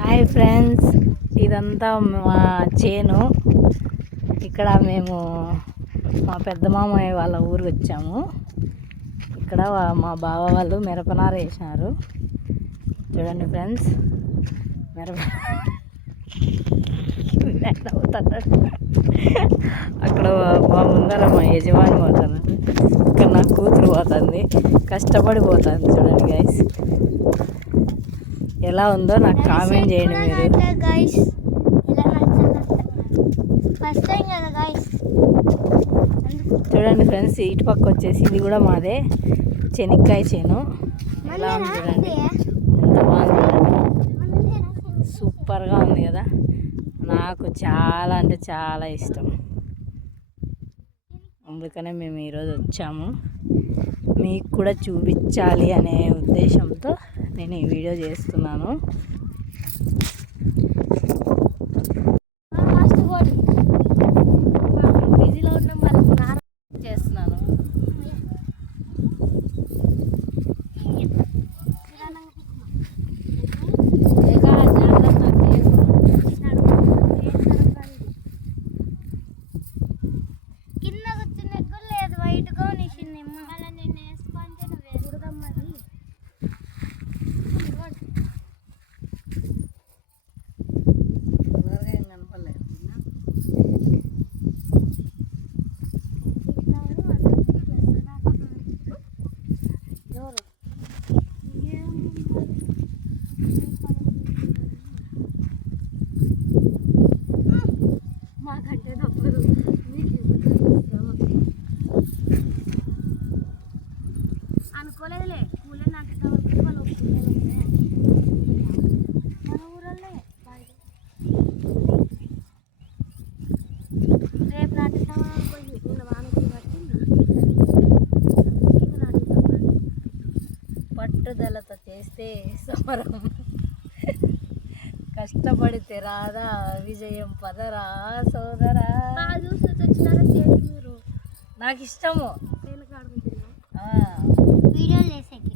Hi friends, ఇదంతా మా చేను. ఇక్కడ మేము మా పెద్ద మామయ్య వాళ్ళ ఊరికి వచ్చాము. ఇక్కడ మా బావ వాళ్ళు మిరపనార వేసినారు. చూడండి ఫ్రెండ్స్, అక్కడ మా ముందర మా యజమాని పోతాను, ఇక్కడ నా కూతురు పోతుంది, కష్టపడి పోతుంది. చూడండి గైస్, ఎలా ఉందో నాకు కామెంట్ చేయండి మీరు. చూడండి ఫ్రెండ్స్, ఇటు పక్క వచ్చేసి ఇది కూడా మాదే చెనిక్కాయ చేను. ఎలా ఉంది చూడండి, ఎంత బాగుంది, సూపర్గా ఉంది కదా. నాకు చాలా అంటే చాలా ఇష్టం, అందుకనే మేము ఈరోజు వచ్చాము. మీకు కూడా చూపించాలి అనే ఉద్దేశంతో నేను ఈ వీడియో చేస్తున్నాను. బిజీలో ఉన్న చేస్తున్నాను. మాకంటే తప్పదు, అనుకోలేదులే. కూలే నాటుతామంటే వాళ్ళు ఒప్పుకునే మన ఊరల్లే రేపు నాటుతామని పోయి నిన్న వానకి పట్టుదలతో చేస్తే సమరం, కష్టపడితే రాదా విజయం పదరా సోదరా. చూసి వచ్చినారా చేసి మీరు, నాకు ఇష్టము వీడియోలు చేసేకి.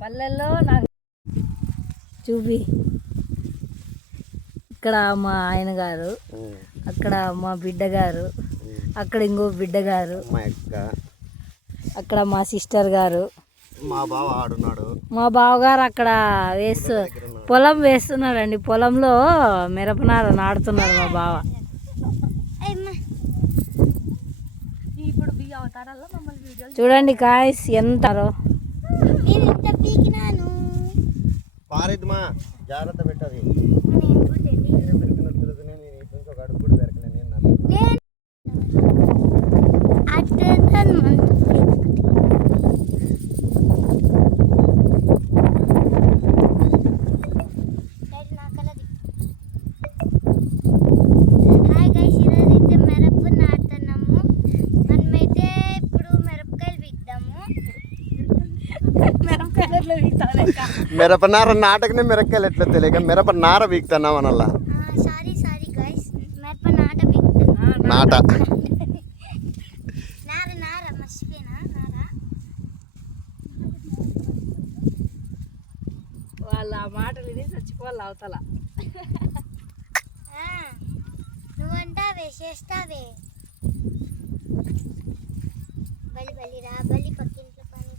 పల్లెల్లో నాకు చూపి, ఇక్కడ మా ఆయన గారు, అక్కడ మా బిడ్డ గారు, అక్కడ ఇంకో బిడ్డ గారు, అక్కడ మా సిస్టర్ గారు, మా బావ ఆడున్నాడు. మా బావగారు అక్కడ పొలం వేస్తున్నారండి. పొలంలో మిరపనార నాడుతున్నారు మా బావ. చూడండి కాయస్ ఎంతరో జాగ్రత్త పెట్టది. మిరపనార నాటకనే మిరపకాయలు ఎట్లా తెలియక మిరపనార వీక్తున్నాం అనల్లా. నాట వాళ్ళ మాటలు ఇది చచ్చిపోవాలి అవతల. నువ్వంటావే చేస్తావే, బలి బలిరా బలి పక్కింట్లో పని.